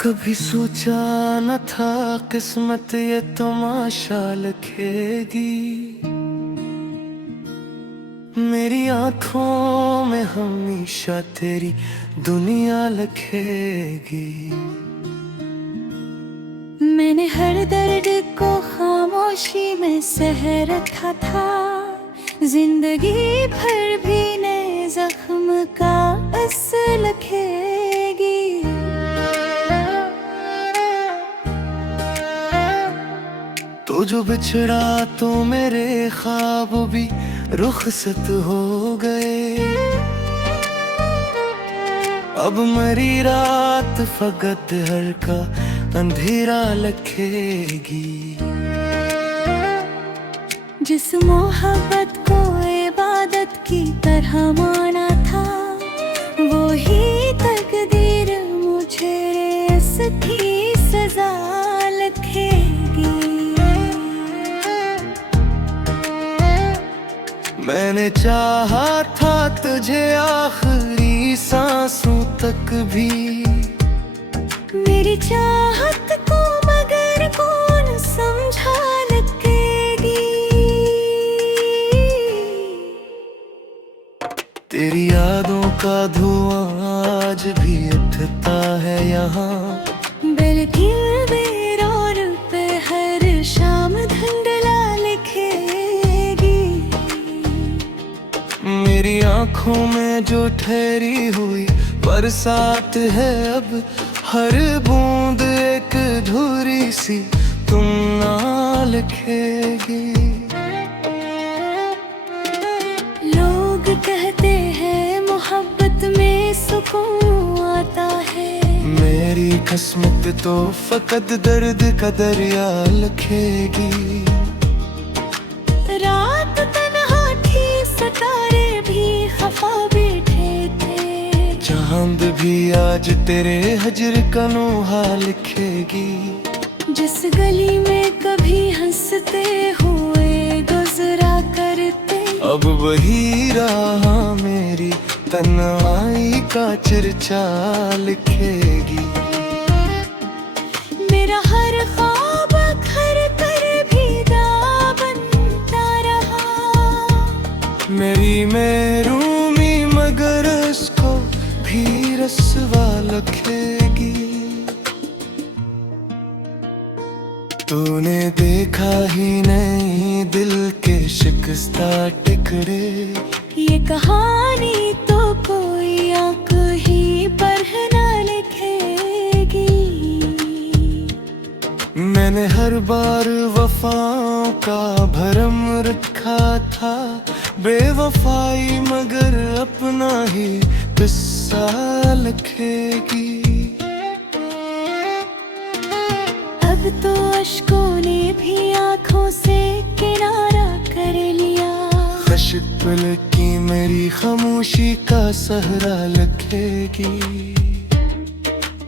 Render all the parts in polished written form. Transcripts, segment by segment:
कभी सोचा न था किस्मत ये तमाशा लिखेगी, मेरी आंखों में हमेशा तेरी दुनिया लिखेगी। मैंने हर दर्द को खामोशी में सह रखा था, जिंदगी भर भी नए जख्म का असर लिखेगी। तो जो बिछड़ा तो मेरे ख्वाब भी रुखसत हो गए, अब मरी रात फकत हर का अंधेरा लखेगी। जिस मोहब्बत को इबादत की तरह माना था, वो ही तकदीर मुझे इसकी सजा लिखेगी। मैंने चाहा था तुझे आखिरी सांसों तक भी, मेरी चाहत को मगर कौन समझा लगेगी। तेरी यादों का धुआं आज भी उठता है यहाँ, बल्कि बेरोर पे हर शाम धुंधला लिखेगी। मेरी आंखों में जो ठहरी हुई बरसात है, अब हर बूंद एक धुरी सी तुम ना लिखेगी। लोग कहते हैं मोहब्बत में सुकून आता है, मेरी किस्मत तो फकत दर्द का दरिया लिखेगी। रात तन्हा थी, सितारे भी खफा बैठे थे, चांद भी आज तेरे हजर का नोहा लिखेगी। जिस गली में कभी हंसते हुए गुजरा करते, अब वही राह मेरी तन्हाई का चर्चा लिखेगी। मेरा हर ख्वाब घर कर भीगा बनता रहा, मेरी महरूमी मगर उसको भी रस्वा लिखेगी। तूने देखा ही नहीं दिल के शिकस्ता टुकड़े, ये कहानी तो कोई आंख ही पर ना लिखेगी। मैंने हर बार वफाओं का भरम रखा था, बेवफाई मगर अपना ही किस्सा लिखेगी। अब तो अश्कों ने भी आंखों से किनारा कर लिया, खशपल की मेरी खामोशी का सहरा लिखेगी।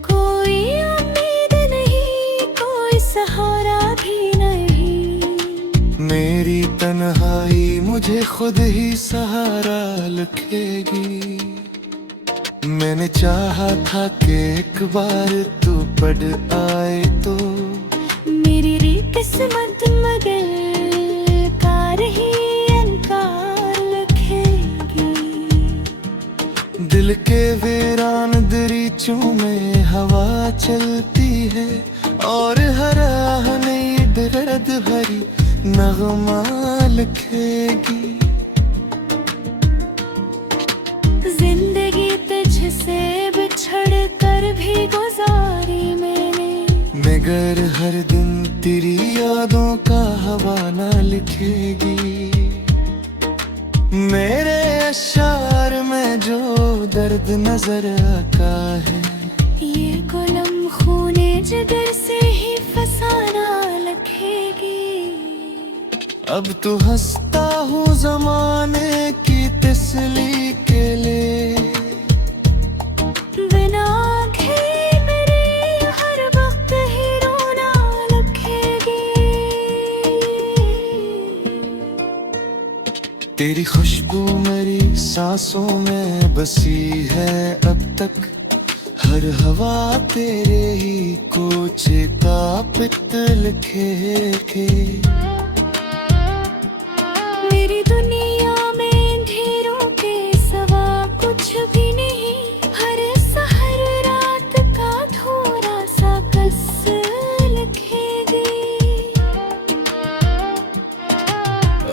कोई उम्मीद नहीं, कोई सहारा भी नहीं, मेरी तन्हाई मुझे खुद ही सहारा लिखेगी। मैंने चाहा था कि एक बार तू पढ़ आए तो, मेरी री किस्मत मगर कार ही इनकार लिखेगी। दिल के वीरान दरीचों में हवा चलती है, और हर आह नई दर्द भरी नगमा लिखेगी। जिंदगी तुझसे बिछड़ कर भी गुजारी मैंने, मगर हर दिन तेरी यादों का हवाला लिखेगी। मेरे अशार में जो दर्द नजर आता है, ये गुलम खूने जिगर से ही फसाना लिखेगी। अब तू हंसता हूँ जमाने की तसली के लिए। बिना आँखें मेरे हर वक्त ही रोना लखेगी। तेरी खुशबू मेरी सांसों में बसी है अब तक, हर हवा तेरे ही कोचे का पित्तल खेके। मेरी दुनिया में अंधेरों के सवा कुछ भी नहीं, हर सहर रात का थोड़ा सा कस लिखेगी।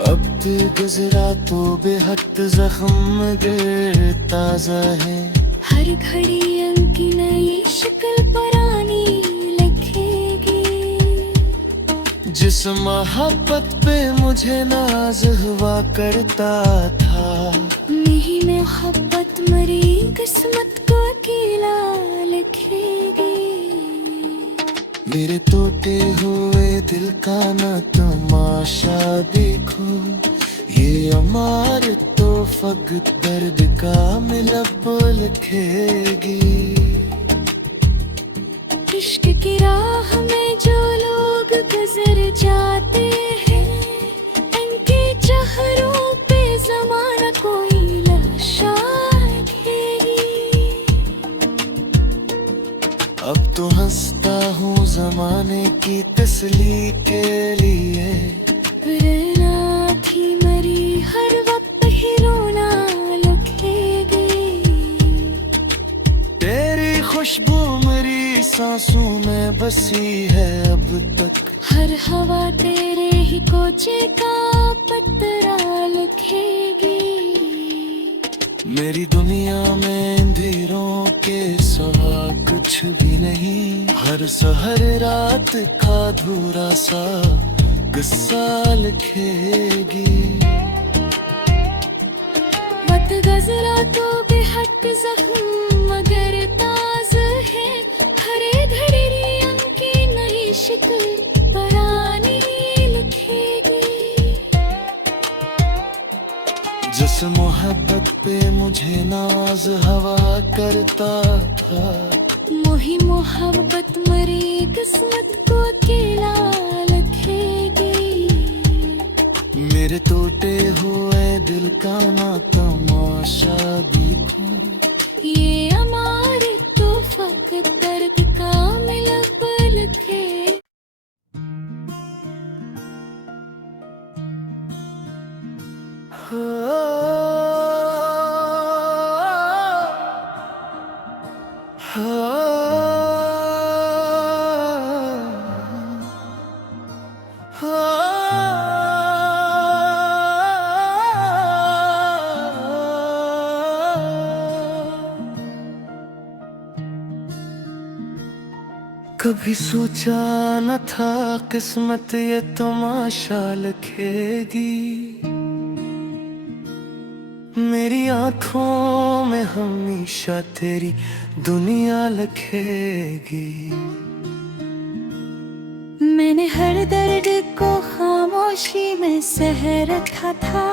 वक्त गुजरा तो बेहद जख्म गिर ताजा है, हर घड़ी की नई शक्ल पुरानी लिखेगी। जिस मोहब्बत पे मुझे नाज हुआ करता था, नहीं मोहब्बत मरी किस्मत को अकेला लिखेगी। मेरे टूटे हुए दिल का न तमाशा देखो, ये अमार तो फकत दर्द का मिलब लिखेगी। इश्क की राह में जो लोग गुजर जाते हैं, इनके चेहरों पे ज़माना कोई लाशा लिखेगी। अब तो हंसता हूँ जमाने की तसली के लिए। प्रेरणा थी मरी हर वक्त ही रोना लिखेगी। तेरी खुशबू मेरी सांसों में बसी है अब तक, हर हवा तेरे ही कोचे का पत्रा लिखेगी। मेरी दुनिया में अंधेरों के सिवा कुछ भी नहीं, हर सहर रात का अधूरा सा किस्सा लिखेगी। वक्त गुजरा तो बेहद जख्म मगर ताज है, हरे घड़ी रियम की नई शक्ल पुरानी लिखेगी। जिस मोहब्बत पे मुझे नाज हवा करता था, मोही मोहब्बत मरी किस्मत को अकेला लिखेगी। मेरे टूटे हुए दिल का ना तमाशा देखो, ये हमारे तो फकत दर्द का मिलब लिखे। कभी सोचा न था किस्मत ये तमाशा लिखेगी। मेरी आंखों में हमेशा तेरी दुनिया लिखेगी। मैंने हर दर्द को खामोशी में सह रखा था,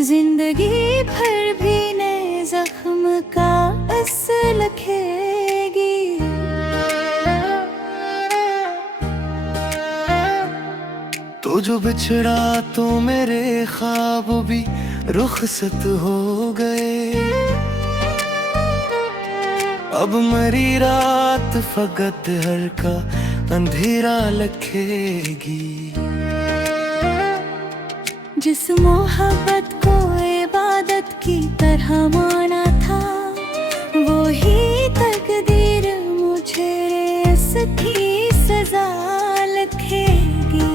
जिंदगी भर भी नए जख्म का असर लिखेगी। तो जो बिछड़ा तो मेरे ख्वाब भी रुखसत हो गए। अब मरी रात फकत हर का अंधेरा लखेगी। जिस मोहब्बत को इबादत की तरह माना था, वो ही तकदीर मुझे इसकी सजा लिखेगी।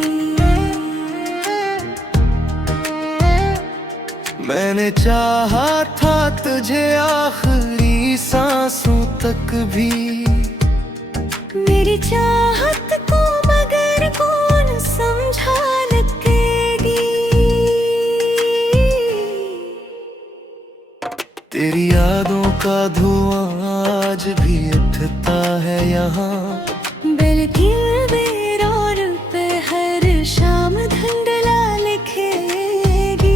मैंने चाहा था तुझे आखिरी सांसों तक भी, मेरी चाहत को मगर कौन समझा लिखेगी। तेरी यादों का धुआं आज भी उठता है यहाँ, बल्कि बेरोर पे हर शाम धुंधला लिखेगी।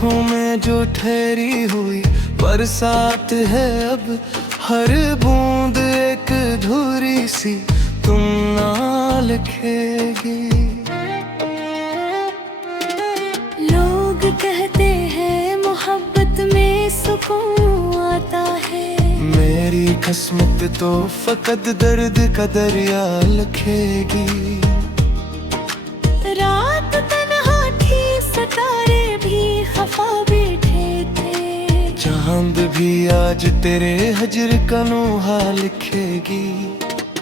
आँखों में जो ठहरी हुई बरसात है अब हर बूंद एक धुरी सी तुम ना लिखेगी। लोग कहते हैं मोहब्बत में सुकून आता है, मेरी किस्मत तो फकत दर्द का दरिया लिखेगी। रात तन्हा थी, सितारे भी खफा बैठे थे, चांद भी आज तेरे हजर का नोहा लिखेगी।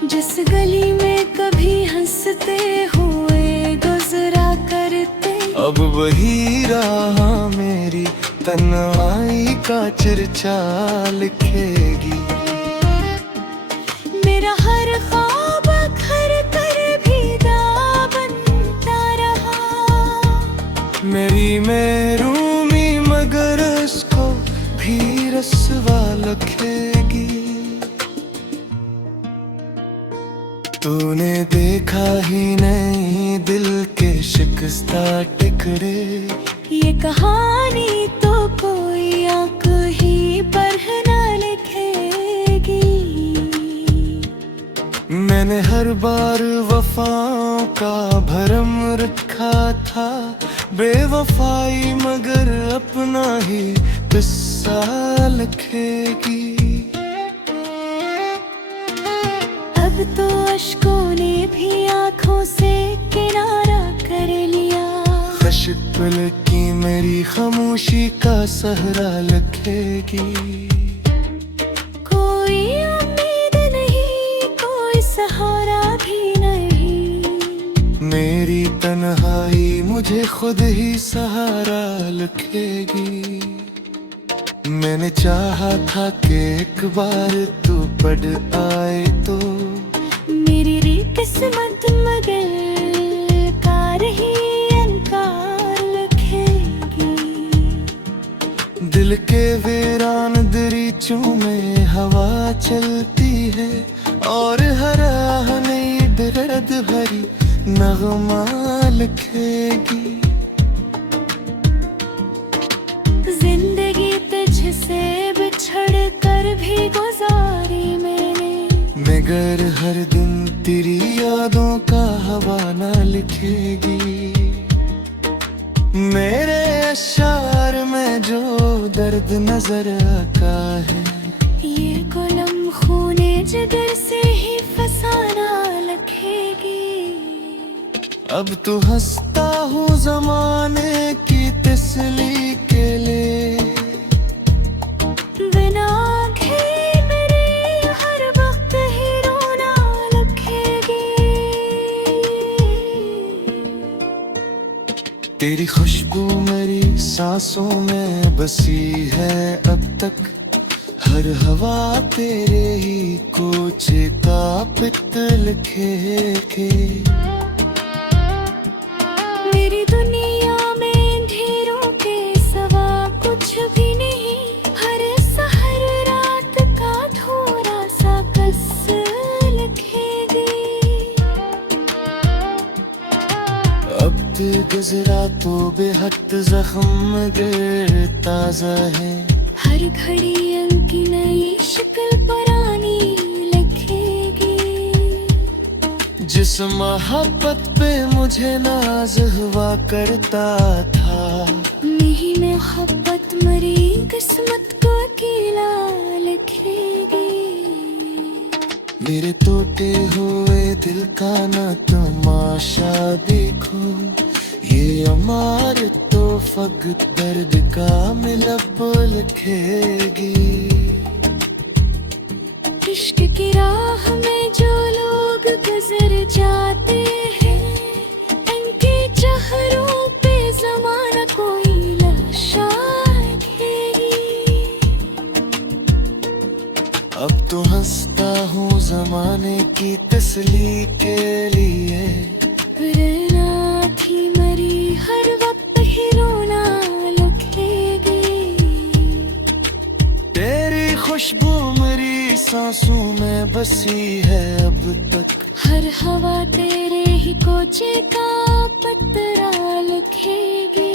जिस गली में कभी हंसते हुए गुजरा करते, अब वही राह मेरी तन्हाई का चर्चा लिखेगी। मेरा हर ख्वाब घर कर भीगा बनता रहा, मेरी महरूमी मगर उसको भी रस्वा लिखेगी। तूने देखा ही नहीं दिल के शिकस्ता टुकड़े, ये कहानी तो कोई आंख ही पर न लिखेगी। मैंने हर बार वफाओं का भरम रखा था, बेवफाई मगर अपना ही किस्सा लिखेगी। अब तो अश्कों ने भी आंखों से किनारा कर लिया, खशिक पल की मेरी खामोशी का सहरा लिखेगी। कोई उम्मीद नहीं, कोई सहारा भी नहीं, मेरी तन्हाई मुझे खुद ही सहारा लिखेगी। मैंने चाहा था कि एक बार तू पढ़ आए तो, मेरी री किस्मत मगर कार ही इनकार लिखेगी। दिल के वीरान दरीचों में हवा चलती है और हर आह नई दर्द भरी नगमा लिखेगी। जिंदगी तुझसे बिछड़ कर भी गुजारी मैंने, मगर हर दिन तेरी यादों का हवाला लिखेगी। मेरे अशार में जो दर्द नजर आता है, ये गुलम खूने जिगर से ही फसाना लिखेगी। अब तो हंसता हूँ जमाने की तसली के लिए, बिना आँखें मेरे हर वक्त ही रोना लिखेगी। तेरी खुशबू मेरी सांसों में बसी है अब तक, हर हवा तेरे ही कोचे का पित्त लिखेगी। मेरी दुनिया में अंधेरों के सवा कुछ भी नहीं, हर सहर रात का थोड़ा सा कस लिखेगी। वक्त गुजरा तो बेहद जख्म गिर ताजा है, हर घड़ी उनकी नई शक्ल पुरानी लिखेगी। जिस मोहब्बत पे मुझे नाज हुआ करता था, नहीं मोहब्बत मरी किस्मत को अकेला लिखेगी। मेरे टूटे हुए दिल का न तमाशा देखो, ये अमार तो फकत दर्द का मिलब लिखेगी। इश्क की राह में जो लोग गुजर जाते हैं, इनके चेहरों पे ज़माना कोई लाशा लिखेगी। अब तो हंसता हूँ जमाने की तसली के लिए, वरना थी मरी हर वक्त ही रोना लिखेगी। तेरी खुशबू मेरी सांसों में बसी है अब तक, हर हवा तेरे ही कोचे का पत्रा लिखेगी।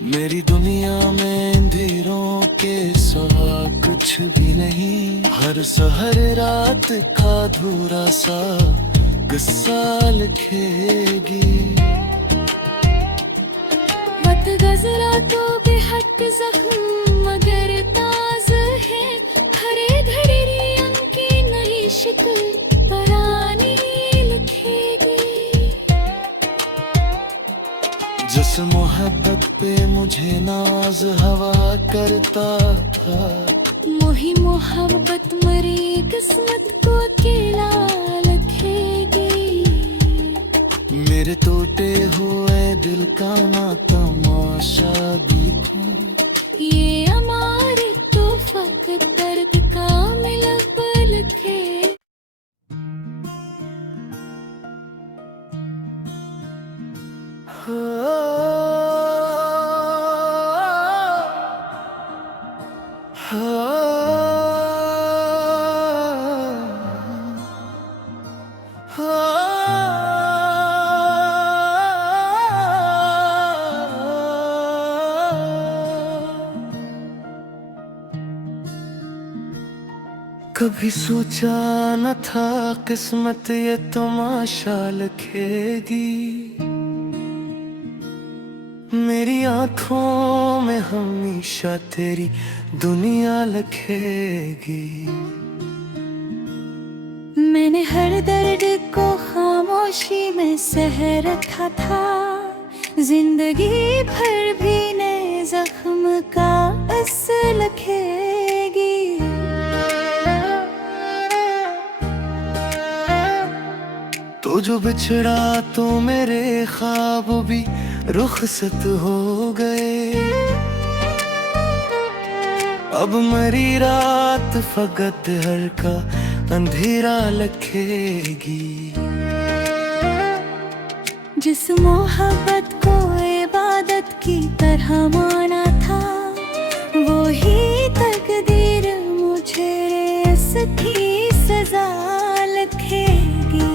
मेरी दुनिया में अंधेरों के सिवा कुछ भी नहीं। हर सहर रात का अधूरा सा किस्सा लिखेगी। वक्त गजरा तो बेहद जख्म मगर ताज है। हरे घड़ी रियम की नई शिकल परानी लिखेगी। जिस मोहब्बत पे मुझे नाज हवा करता था, मोही मोहब्बत मरी किस्मत को अकेला लिखेगी। मेरे टूटे हुए दिल का ना तमाशा देखो। ये हमारे तो फकत दर्द का मिलब लिखे। कभी सोचा न था किस्मत ये तमाशा लिखेगी। मेरी आंखों में हमेशा तेरी दुनिया लिखेगी। मैंने हर दर्द को खामोशी में सह रखा था। जिंदगी भर भी नए जख्म का असर लिखेगी। तो जो बिछड़ा तो मेरे ख्वाब भी रुखसत हो गए। अब मरी रात फकत हर का अंधेरा लिखेगी। जिस मोहब्बत को इबादत की तरह माना था, वो ही तकदीर मुझे इसकी सजा लिखेगी।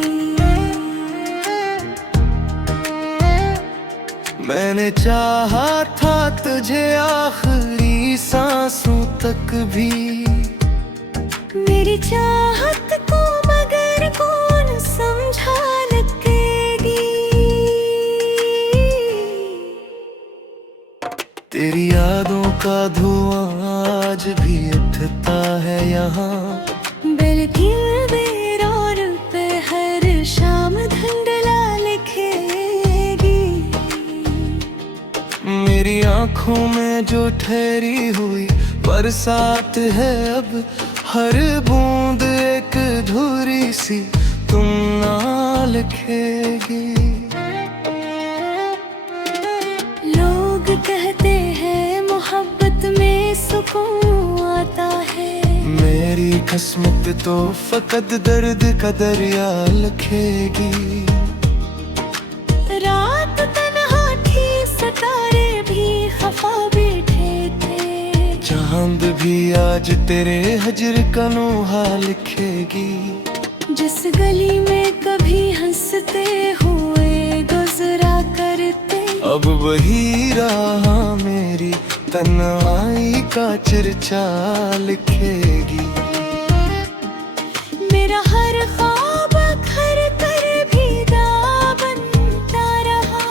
मैंने चाहा था तुझे आखिरी सांसों तक भी। मेरी चाहत को मगर कौन समझा लिखेगी। तेरी यादों का धुआं आज भी उठता है यहाँ। बल्कि बेर और पे हर शाम धुंधला लिखेगी। मेरी आंखों में जो ठहरी हुई बरसात है, अब हर बूंद एक अधूरी सी तुम ना लिखेगी। लोग कहते हैं मोहब्बत में सुकून आता है। मेरी किस्मत तो फकत दर्द का दरिया लिखेगी। रात तन्हा थी, सितारे भी खफा बैठे थे। चांद भी आज तेरे हजर का नोहा लिखेगी। जिस गली में कभी हंसते हुए गुजरा करते, अब वही राह मेरी तन्हाई का चर्चा लिखेगी। मेरा हर ख्वाब घर कर भीगा बनता रहा।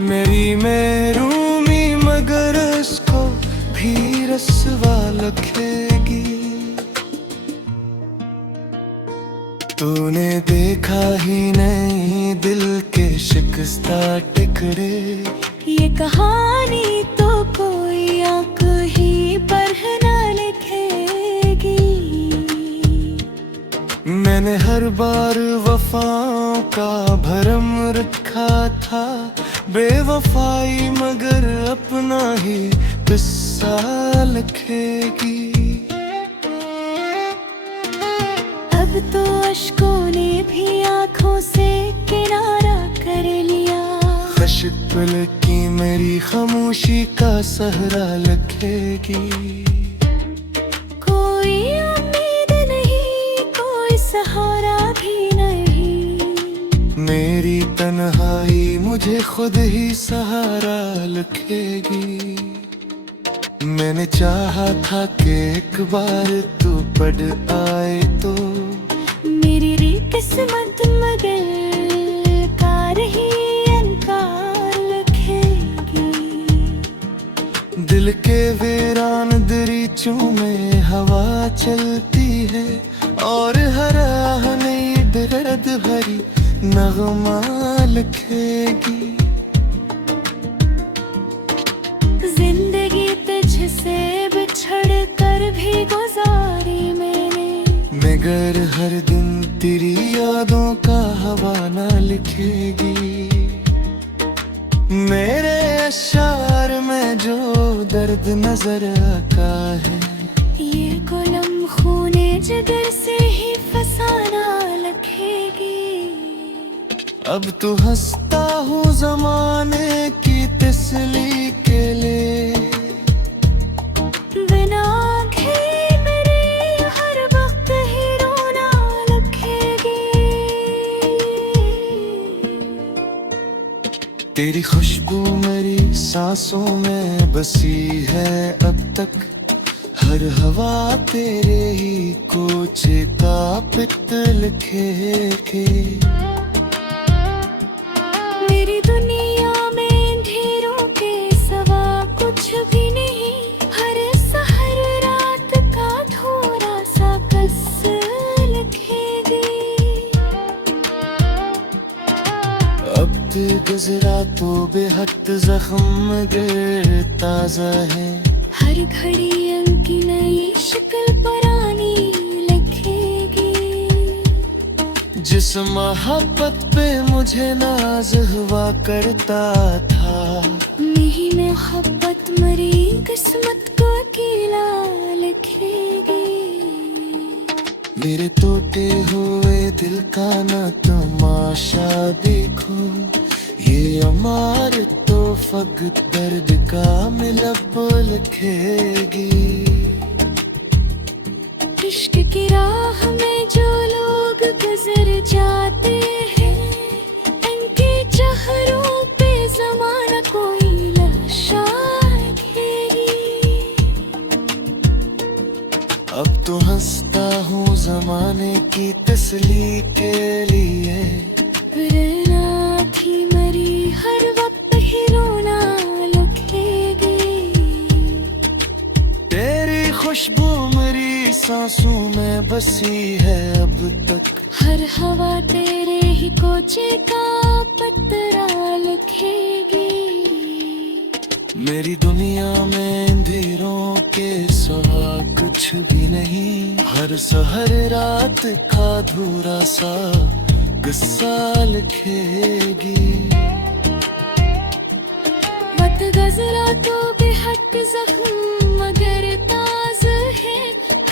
मेरी महरूमी मगर उसको भी रस्वा लिखेगी। तूने देखा ही नहीं दिल के शिकस्ता टुकड़े। ये कहानी तो कोई आंख ही पर न लिखेगी। मैंने हर बार वफाओं का भरम रखा था। बेवफाई मगर अपना ही किस्सा लिखेगी। अब तो अश्कों ने भी आंखों से किनारा कर लिया। खशिक पल की मेरी खामोशी का सहरा लिखेगी। कोई उम्मीद नहीं, कोई सहारा भी नहीं। मेरी तन्हाई मुझे खुद ही सहारा लिखेगी। मैंने चाहा था कि एक बार तू पढ़ आए तो मेरी री किस्मत मगर कार ही अनकार लिखेगी। दिल के वीरान दरीचों में हवा चलती है और हर आह नई दर्द भरी नगमा लिखेगी। जिंदगी तुझसे बिछड़ कर भी गुजारी मैंने, मगर हर दिन तेरी यादों का हवाला लिखेगी। मेरे अशार में जो दर्द नजर आता है, ये गुलम खूने जिगर से ही फसाना लिखेगी। अब तो हंसता हूँ जमाने की तसली के लिए, बिना आंखें मेरे हर वक्त ही रोना लिखेगी। तेरी खुशबू मेरी सांसों में बसी है अब तक, हर हवा तेरे ही कोचे का पित्त लिखेगी। मेरी दुनिया में अंधेरों के सवा कुछ भी नहीं, हर सहर रात का थोड़ा सा कस लिखेगी। वक्त गुजरा तो बेहद जख्म गिर ताजा है, हर घड़ी उनकी नई शक्ल पुरानी लिखेगी। जिस मोहब्बत पे मुझे नाज हुआ करता था, नहीं मोहब्बत मरी किस्मत को अकेला लिखेगी। मेरे टूटे हुए दिल का न तमाशा देखो, ये अमार तो फकत दर्द का मिलब लिखेगी। इश्क की राह में जो लोग गुजर जाते हैं, इनके चेहरों पे ज़माना कोई लाशा लिखेगी। अब तो हंसता हूँ जमाने की तसली के लिए, वरना थी मरी हर वक्त ही रोना लिखेगी। तेरी खुशबू मेरी सांसों में बसी है अब तक, हर हवा तेरे ही कोचे का पत्रा लिखेगी। मेरी दुनिया में अंधेरों के सिवा कुछ भी नहीं, हर सहर रात का अधूरा सा किस्सा लिखेगी। वक्त गुजरा तो बेहद जख्म मगर ताज है,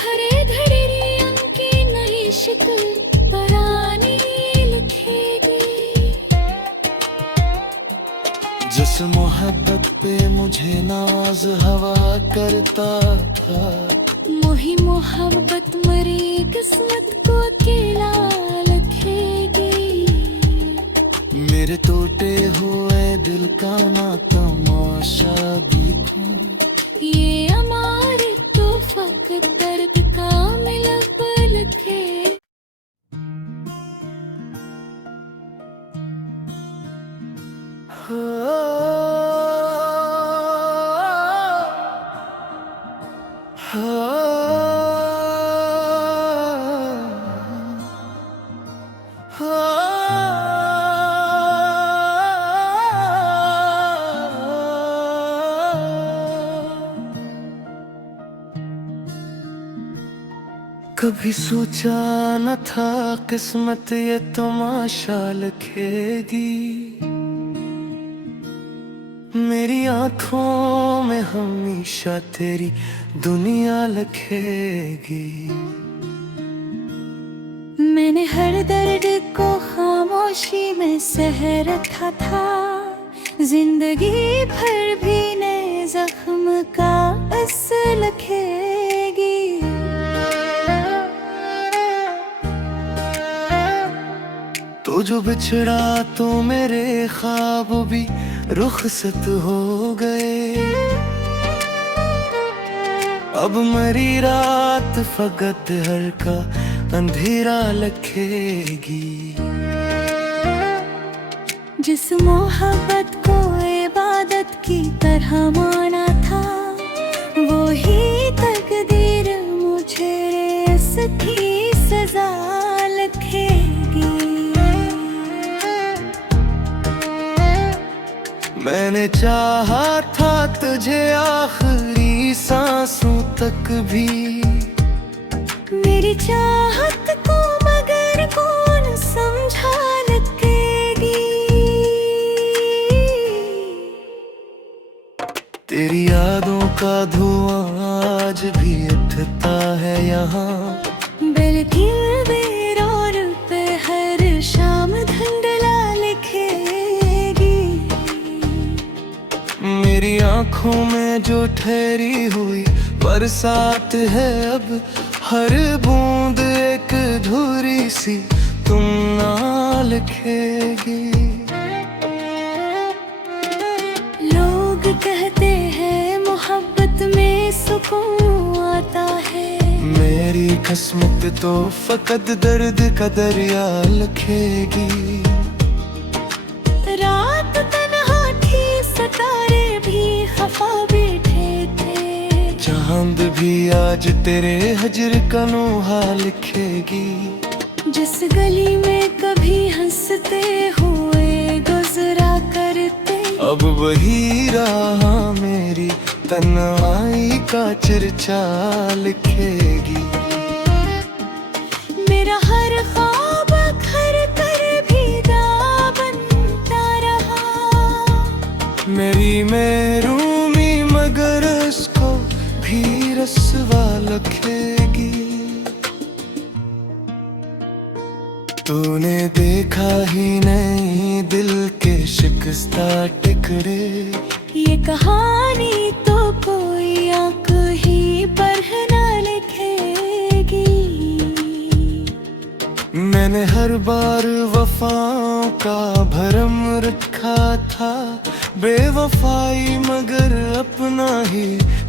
हरे घड़ी रियम की नई शक्ल पुरानी लिखेगी। जिस मोहब्बत पे मुझे नाज हवा करता था, मोही मोहब्बत मरी किस्मत को अकेला लिखेगी। मेरे टूटे हुए दिल का ना तमाशा देखो, ये हमारे तो फकत दर्द का मिलब लिखे। कभी सोचा न था किस्मत ये तमाशा लिखेगी। मेरी आंखों में हमेशा तेरी दुनिया लिखेगी। मैंने हर दर्द को खामोशी में सह रखा था, जिंदगी भर भी नए जख्म का असर लिखेगी। तो जो बिछड़ा तो मेरे ख्वाब भी रुखसत हो गए। अब मरी रात फकत हर का अंधेरा लखेगी। जिस मोहब्बत को इबादत की तरह माना था, वो ही तकदीर मुझे इसकी सजा लिखेगी। मैंने चाहा था तुझे आखिरी सांसों तक भी, मेरी चाहत को मगर कौन समझा लगेगी। तेरी यादों का धुआं आज भी उठता है यहाँ, बल्कि बेरोर पे हर शाम धुंधला लिखेगी। मेरी आंखों में जो ठहरी हुई बरसात है, अब हर बूंद एक धुरी सी तुम ना लिखेगी। लोग कहते हैं मोहब्बत में सुकून आता है, मेरी किस्मत तो फकत दर्द का दरिया लिखेगी। रात तन्हा थी, सितारे भी खफा बैठे थे, चांद भी आज तेरे हजर का नोहा लिखेगी। जिस गली में कभी हंसते हुए गुजरा करते, अब वही राह मेरी तन्हाई का चर्चा लिखेगी। मेरा हर ख्वाब घर कर भीगा बनता रहा, मेरी महरूमी मगर उसको भी रस्वा लिखेगी। तूने देखा ही नहीं दिल के शिकस्ता टुकड़े, ये कहानी तो कोई आंख ही पर न लिखेगी। मैंने हर बार वफाओं का भरम रखा था, बेवफाई मगर अपना ही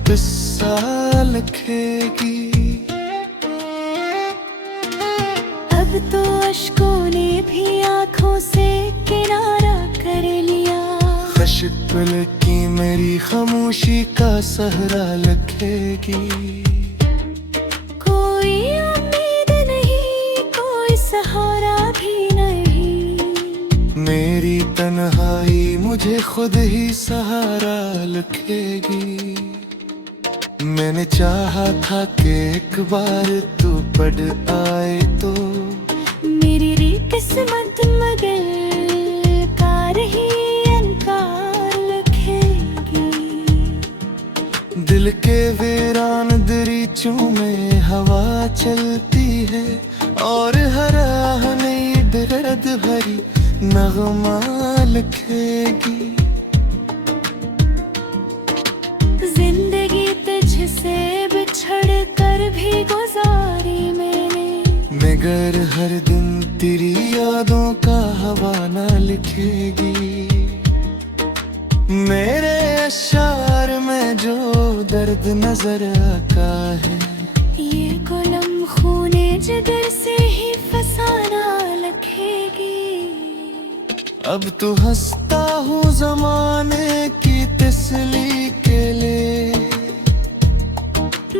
किस्सा लिखेगी। अब तो अश्कों ने भी आंखों से किनारा कर लिया, खशपल की मेरी खामोशी का सहरा लिखेगी। कोई उम्मीद नहीं, कोई सहारा भी नहीं, मेरी तन्हाई मुझे खुद ही सहारा लिखेगी। मैंने चाहा था कि एक बार तू पढ़ आए तो, मेरी री किस्मत मगर कार ही अनकार लिखेगी। दिल के वीरान दरीचों में हवा चलती है, और हर आह नई दर्द भरी नगमा लिखेगी। जिंदगी तुझसे बिछड़ कर भी गुजारी मैंने, मगर हर दिन तेरी यादों का हवाला लिखेगी। मेरे अशार में जो दर्द नजर आता है, ये गुलम खूने जिगर से ही फसाना लिखेगी। अब तो हंसता हूँ जमाने की तसली के लिए,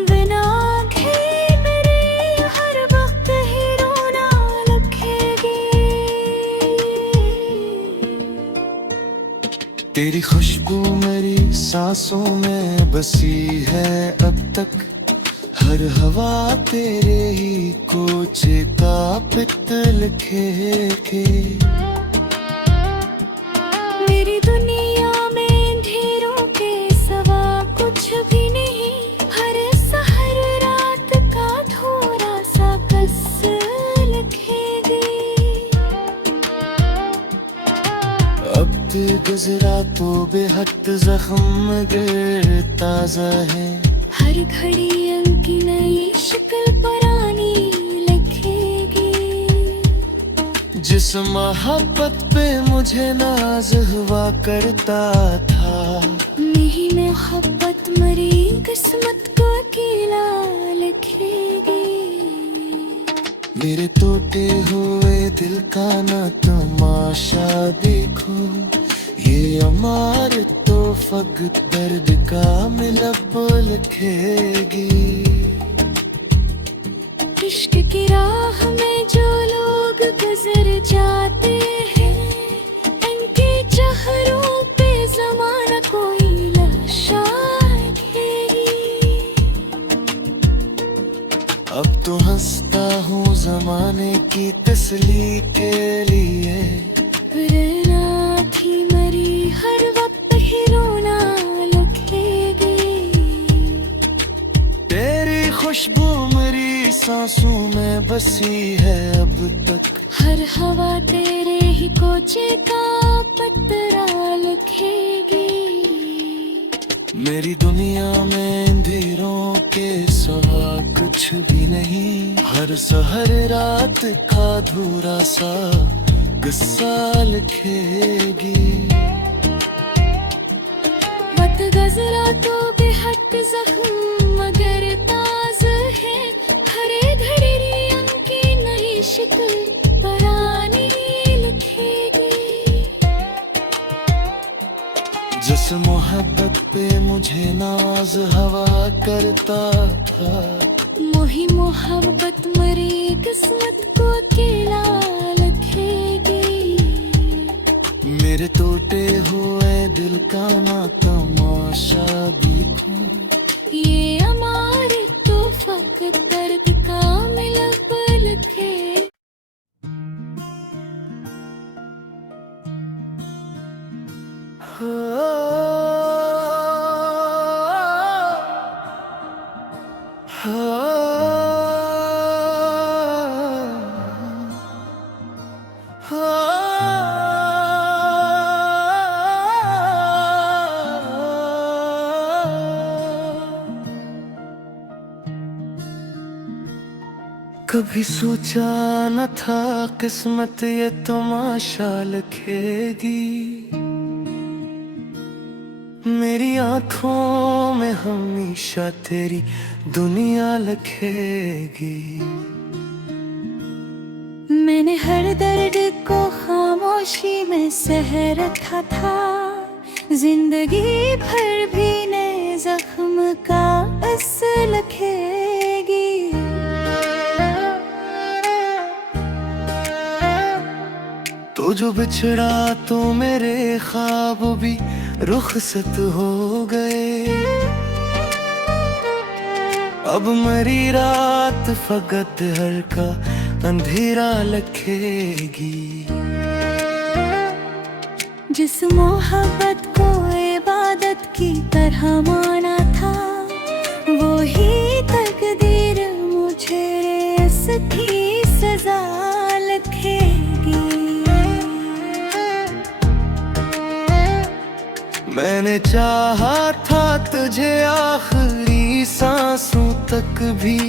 बिना आँखें मेरे हर वक्त ही रोना लिखेगी। तेरी खुशबू मेरी सांसों में बसी है अब तक, हर हवा तेरे ही कोचे का पित्त लिखेगी। मेरी दुनिया में ढेरों के सवा कुछ भी नहीं, हर सहर रात का थोड़ा सा कस लिखेगी। वक्त गुजरा तो बेहद जख्म गिर ताजा है, हर घड़ी उनकी नई शक्ल पुरानी लिखेगी। जिस मोहब्बत पे मुझे नाज हुआ करता था, नहीं मोहब्बत मरी किस्मत को अकेला लिखेगी। मेरे टूटे हुए दिल का ना तमाशा देखो, ये अमार तो फकत दर्द का मिलब लिखेगी। इश्क की राह में जो लोग गुजर जाते हैं, इनके चेहरों पे ज़माना कोई लाशा लिखेगी। अब तो हंसता हूँ जमाने की तसली के लिए, वरना थी मरी हर वक्त ही रोना लिखेगी। तेरी खुशबू मेरी सांसों में बसी है अब तक, हर हवा तेरे ही कोचे का पत्रा लिखेगी। मेरी दुनिया में अंधेरों के सिवा कुछ भी नहीं, हर सहर रात का अधूरा सा किस्सा लिखेगी। वक्त गजरा तो बेहद जख्म मगर ताज है, हरे घड़ी रियम की नई शिकल परानी लिखेगी। जिस मोहब्बत पे मुझे नाज हवा करता था, मोही मोहब्बत मरी किस्मत को अकेला लिखेगी। मेरे टूटे हुए दिल का ना तमाशा देखो, ये हमारे तो फकत दर्द का मिलब लिखे। कभी सोचा न था किस्मत ये तमाशा लिखेगी। मेरी आंखों में हमेशा तेरी दुनिया लिखेगी। मैंने हर दर्द को खामोशी में सह रखा था, जिंदगी भर भी नए जख्म का असर लिखेगी। तो जो बिछड़ा तो मेरे ख्वाब भी रुखसत हो गए, अब मरी रात फकत हर का अंधेरा लिखेगी। जिस मोहब्बत को इबादत की तरह माना था, वो ही तकदीर मुझे इसकी सजा लिखेगी। मैंने चाहा था तुझे आखिरी सांसों तक भी,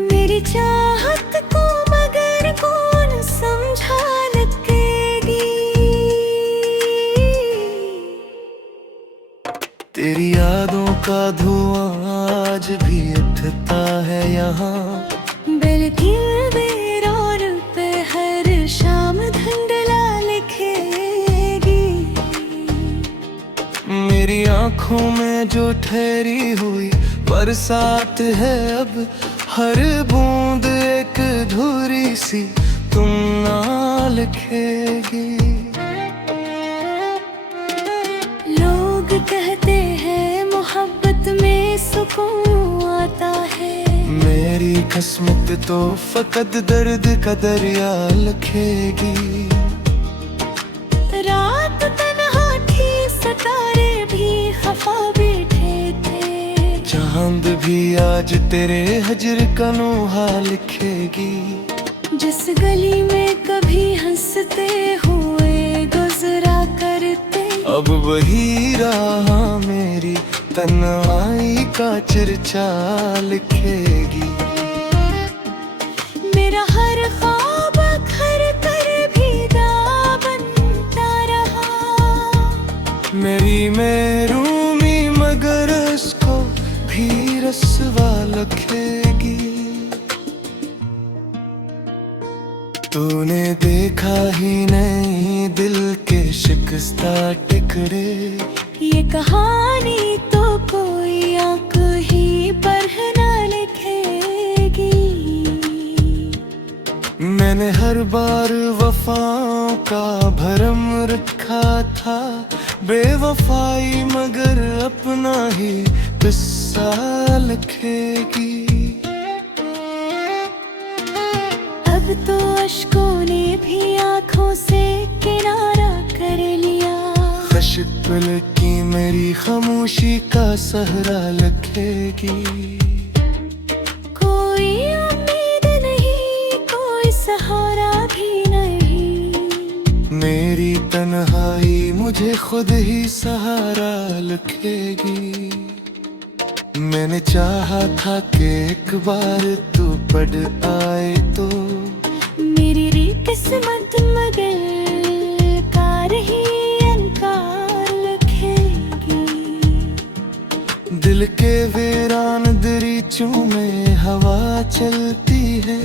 मेरी चाहत को मगर कौन समझा लिखेगी। तेरी यादों का धुआं आज भी उठता है यहाँ, बल्कि बेरोर पे हर शाम धुंधला लिखेगी। मेरी आंखों में जो ठहरी हुई बरसात है, अब हर बूंद एक अधूरी सी तुम ना लिखेगी। लोग कहते हैं मोहब्बत में सुकून आता है, मेरी किस्मत तो फकत दर्द का दरिया लिखेगी। रात तन्हा थी, सितारे भी खफा बैठे थे, चांद भी आज तेरे हजर का नोहा लिखेगी। जिस गली में कभी हंसते हुए गुजरा करते, अब वही राह मेरी तन्हाई का चर्चा लिखेगी। मेरा हर ख्वाब घर मेरी महरूमी मगर उसको भी रसवा लखेगी। तूने देखा ही नहीं दिल के शिकस्ता टुकड़े, ये कहानी तो कोई आंख ही पर न लिखेगी। मैंने हर बार वफाओं का भरम रखा था, बेवफाई मगर अपना ही किस्सा लिखेगी। अब तो अश्कों ने भी आंखों से किनारा कर लिया। खशिक पल की मेरी खामोशी का सहरा लिखेगी। कोई उम्मीद नहीं, कोई सहारा भी नहीं। मेरी तन्हाई मुझे खुद ही सहारा लिखेगी। मैंने चाहा था कि एक बार तू पढ़ आए तो, मेरी री किस्मत मगर कार ही अनकार लिखेगी। दिल के वीरान दरीचों में हवा चलती है,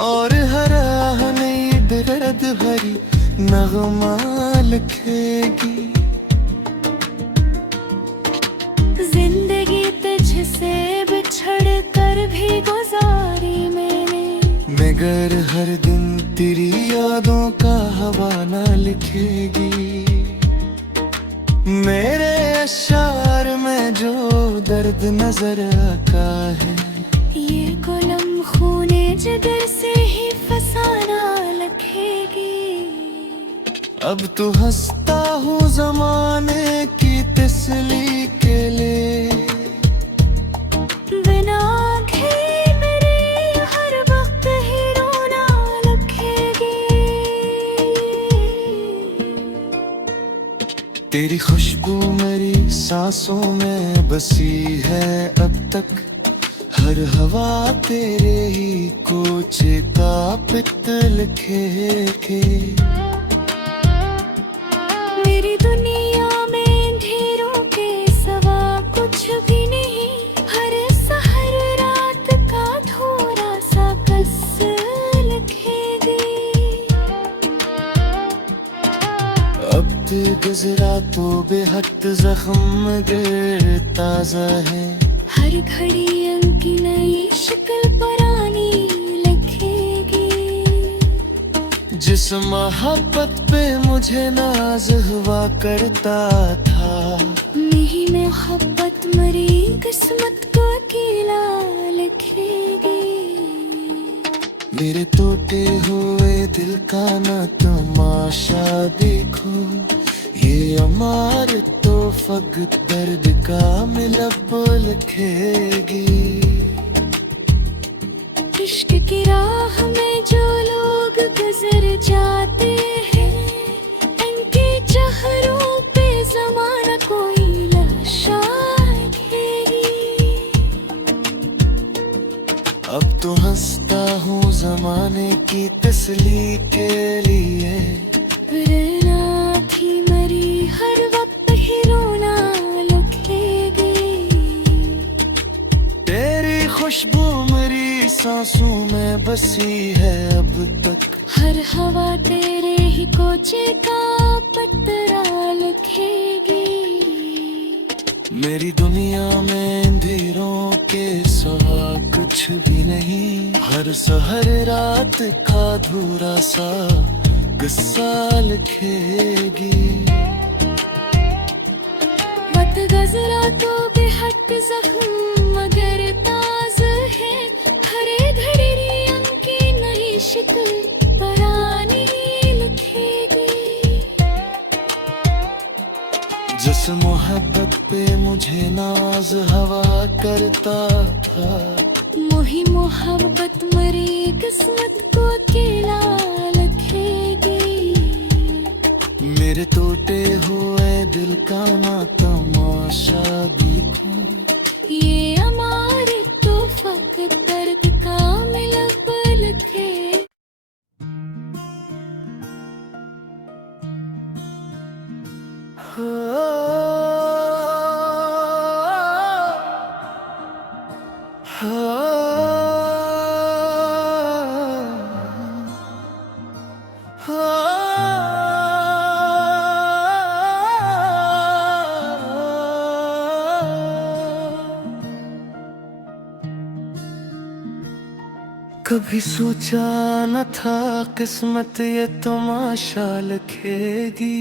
और हर आह नई दर्द भरी नगमा लिखेगी। जिंदगी तुझसे बिछड़ कर भी गुजारी मैंने, मगर हर दिन तेरी यादों का हवाला लिखेगी। मेरे अशार में जो दर्द नजर आता है, ये गुलम खूने जिगर से ही फसाना लिखेगी। अब तो हंसता हूँ जमाने की तसली के लिए, बिना आँखें मेरे हर वक्त ही रोना लिखेगी। तेरी खुशबू मेरी सांसों में बसी है अब तक, हर हवा तेरे ही कोचे का पित्त लिखेगी। मेरी दुनिया में अंधेरों के सवा कुछ भी नहीं, हर सहर रात का थोड़ा सा कस लिखेगी। अब ते गुजरा तो बेहद जख्म गिर ताजा है, हर घड़ी उनकी नई शक्ल पुरानी लिखेगी। जिस मोहब्बत पे मुझे नाज हुआ करता था, नहीं मोहब्बत मरी किस्मत को अकेला लिखेगी। मेरे टूटे हुए दिल का न तमाशा देखो, ये अमार तो फकत दर्द का मिलब लिखेगी। इश्क की राह में जो लोग गुजर जाते हैं, इनके चेहरों पे ज़माना कोई लाशा लिखेगी। अब तो हंसता हूँ जमाने की तसली के लिए, वरना थी मरी हर वक्त ही रोना लिखेगी। तेरी खुशबू मेरी सांसों में बसी है अब तक, हर हवा तेरे ही कोचे का पत्रा लिखेगी। मेरी दुनिया में अंधेरों के सिवा कुछ भी नहीं, हर सहर रात का अधूरा सा किस्सा लिखेगी। वक्त गुजरा तो बेहद जख्म मगर ताज है, हर घड़ी रियम की नई शिकल पुरानी लिखेगी। जिस मोहब्बत पे मुझे नाज हवा करता था, मोही मोहब्बत मरी किस्मत को अकेला लिखेगी। मेरे टूटे हुए दिल का ना तमाशा देखो, ये हमारे तो फकत दर्द का मिलब लिखे। हो कभी सोचा न था किस्मत ये तमाशा लिखेगी।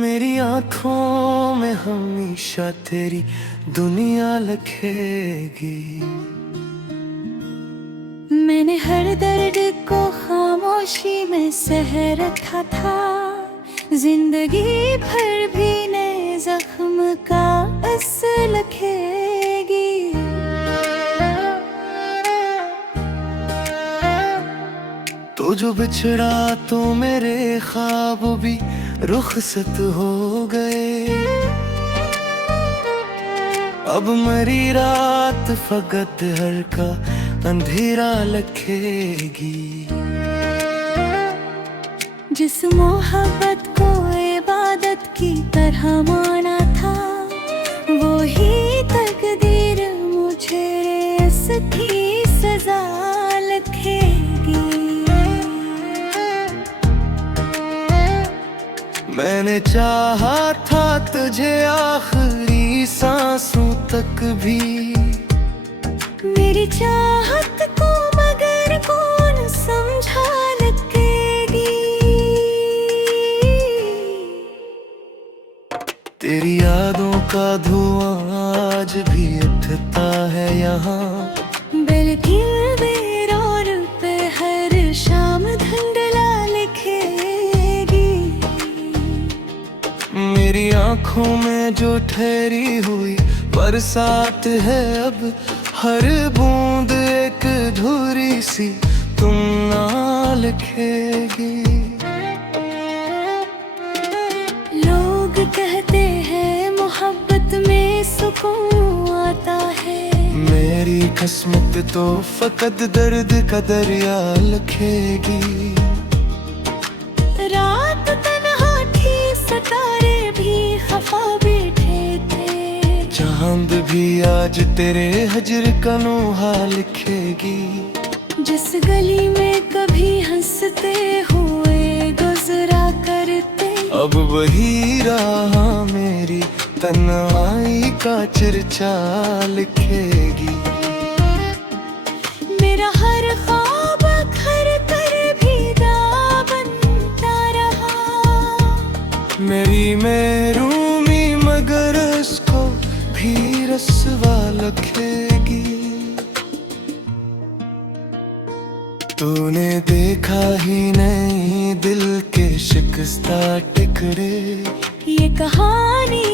मेरी आंखों में हमेशा तेरी दुनिया लिखेगी। मैंने हर दर्द को खामोशी में सह रखा था, जिंदगी भर भी नए जख्म का असर लिखेगी। तो जो बिछड़ा तो मेरे ख्वाब भी रुखसत हो गए। अब मरी रात फकत हर का अंधेरा लखेगी। जिस मोहब्बत को इबादत की तरह माना था, वो ही तकदीर मुझे इसकी सजा लिखेगी। मैंने चाहा था तुझे आखिरी सांसों तक भी, मेरी चाहत को मगर कौन समझा लगेगी। तेरी यादों का धुआं आज भी उठता है यहाँ, बल्कि बेरोर पे हर शाम धुंधला लिखेगी। मेरी आंखों में जो ठहरी हुई बरसात है, अब हर बूंद एक धुरी सी तुम ना लिखेगी। लोग कहते हैं मोहब्बत में सुकून आता है, मेरी किस्मत तो फकत दर्द का दरिया लिखेगी। रात तन्हा थी, सितारे भी खफा बैठे थे, चांद भी आज तेरे हजर का नोहा लिखेगी। जिस गली में कभी हंसते हुए गुजरा करते, अब वही राह मेरी तन्हाई का चर्चा लिखेगी। मेरा हर ख्वाब घर कर भी बनता रहा। मेरी महरूमी मगर उसको भी रस्वा लिखेगी। तूने देखा ही नहीं दिल के शिकस्ता टुकड़े, ये कहानी